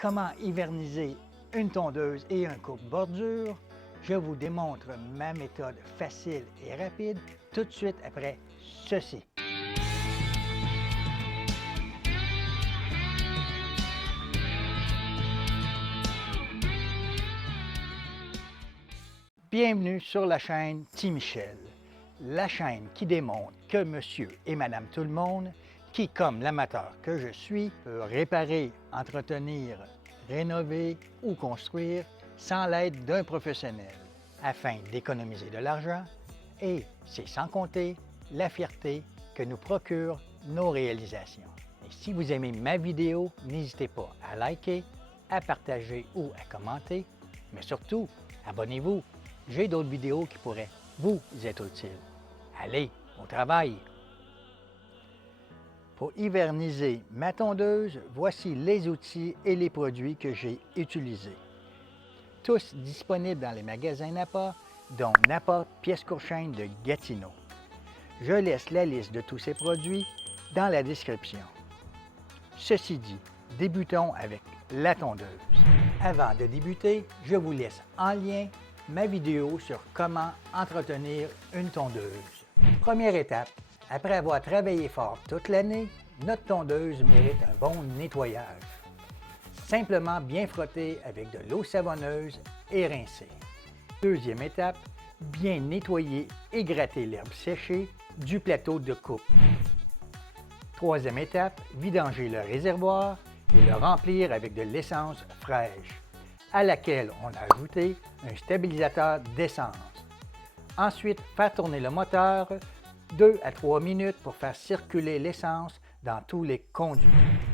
comment hiverniser une tondeuse et un coupe-bordure. Je vous démontre ma méthode facile et rapide tout de suite après ceci. Bienvenue sur la chaîne T. Michel, la chaîne qui démontre que monsieur et madame tout le monde, qui comme l'amateur que je suis, peut réparer, entretenir, rénover ou construire sans l'aide d'un professionnel, afin d'économiser de l'argent et c'est sans compter la fierté que nous procurent nos réalisations. Et si vous aimez ma vidéo, n'hésitez pas à liker, à partager ou à commenter, mais surtout, abonnez-vous. J'ai d'autres vidéos qui pourraient vous être utiles. Allez, au travail! Pour hiverniser ma tondeuse, voici les outils et les produits que j'ai utilisés. Tous disponibles dans les magasins Napa, dont Napa Pièce-Courchaine de Gatineau. Je laisse la liste de tous ces produits dans la description. Ceci dit, débutons avec la tondeuse. Avant de débuter, je vous laisse en lien ma vidéo sur comment entretenir une tondeuse. Première étape, après avoir travaillé fort toute l'année, notre tondeuse mérite un bon nettoyage. Simplement bien frotter avec de l'eau savonneuse et rincer. Deuxième étape, bien nettoyer et gratter l'herbe séchée du plateau de coupe. Troisième étape, vidanger le réservoir et le remplir avec de l'essence fraîche, à laquelle on a ajouté un stabilisateur d'essence. Ensuite, faire tourner le moteur 2 à 3 minutes pour faire circuler l'essence dans tous les conduits.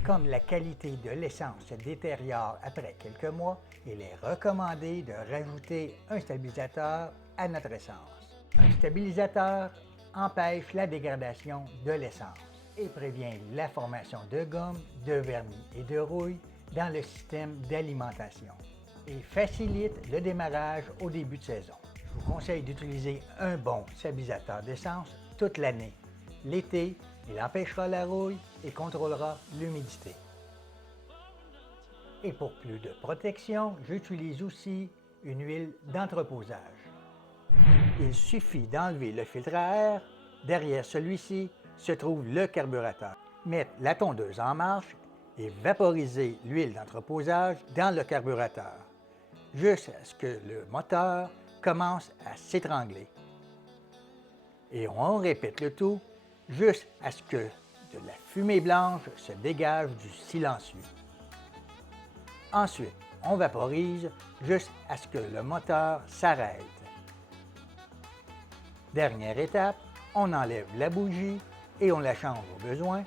Comme la qualité de l'essence se détériore après quelques mois, il est recommandé de rajouter un stabilisateur à notre essence. Un stabilisateur empêche la dégradation de l'essence et prévient la formation de gomme, de vernis et de rouille dans le système d'alimentation et facilite le démarrage au début de saison. Je vous conseille d'utiliser un bon stabilisateur d'essence toute l'année. L'été, il empêchera la rouille et contrôlera l'humidité. Et pour plus de protection, j'utilise aussi une huile d'entreposage. Il suffit d'enlever le filtre à air. Derrière celui-ci se trouve le carburateur. Mettre la tondeuse en marche et vaporiser l'huile d'entreposage dans le carburateur, jusqu'à ce que le moteur commence à s'étrangler. Et on répète le tout jusqu'à ce que de la fumée blanche se dégage du silencieux. Ensuite, on vaporise jusqu'à ce que le moteur s'arrête. Dernière étape, on enlève la bougie et on la change au besoin.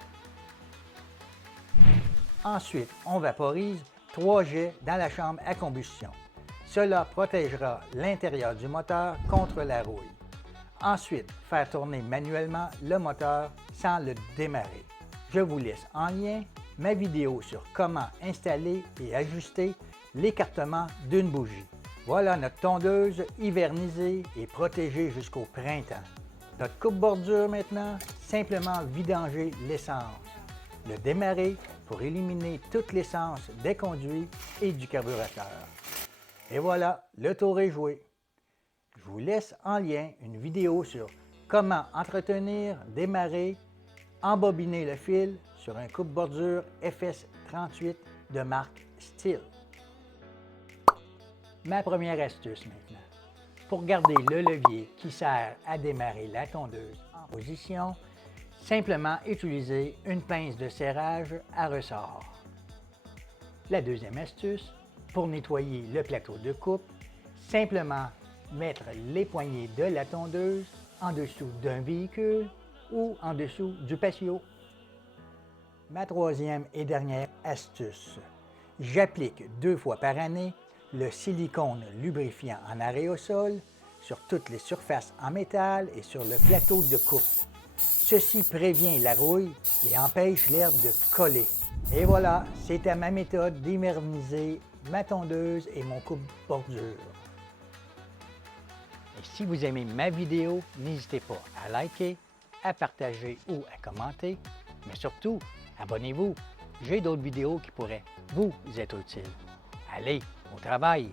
Ensuite, on vaporise 3 jets dans la chambre à combustion. Cela protégera l'intérieur du moteur contre la rouille. Ensuite, faire tourner manuellement le moteur sans le démarrer. Je vous laisse en lien ma vidéo sur comment installer et ajuster l'écartement d'une bougie. Voilà notre tondeuse hivernisée et protégée jusqu'au printemps. Notre coupe-bordure maintenant, simplement vidanger l'essence. Le démarrer pour éliminer toute l'essence des conduits et du carburateur. Et voilà, le tour est joué. Je vous laisse en lien une vidéo sur comment entretenir, démarrer, embobiner le fil sur un coupe-bordure FS38 de marque Stihl. Ma première astuce maintenant. Pour garder le levier qui sert à démarrer la tondeuse en position, simplement utiliser une pince de serrage à ressort. La deuxième astuce, pour nettoyer le plateau de coupe, simplement mettre les poignées de la tondeuse en dessous d'un véhicule ou en dessous du patio. Ma troisième et dernière astuce, j'applique 2 fois par année le silicone lubrifiant en aérosol sur toutes les surfaces en métal et sur le plateau de coupe. Ceci prévient la rouille et empêche l'herbe de coller. Et voilà, c'était ma méthode d'hiverniser ma tondeuse et mon coupe-bordure. Et si vous aimez ma vidéo, n'hésitez pas à liker, à partager ou à commenter, mais surtout, abonnez-vous. j'ai d'autres vidéos qui pourraient vous être utiles. Allez, au travail!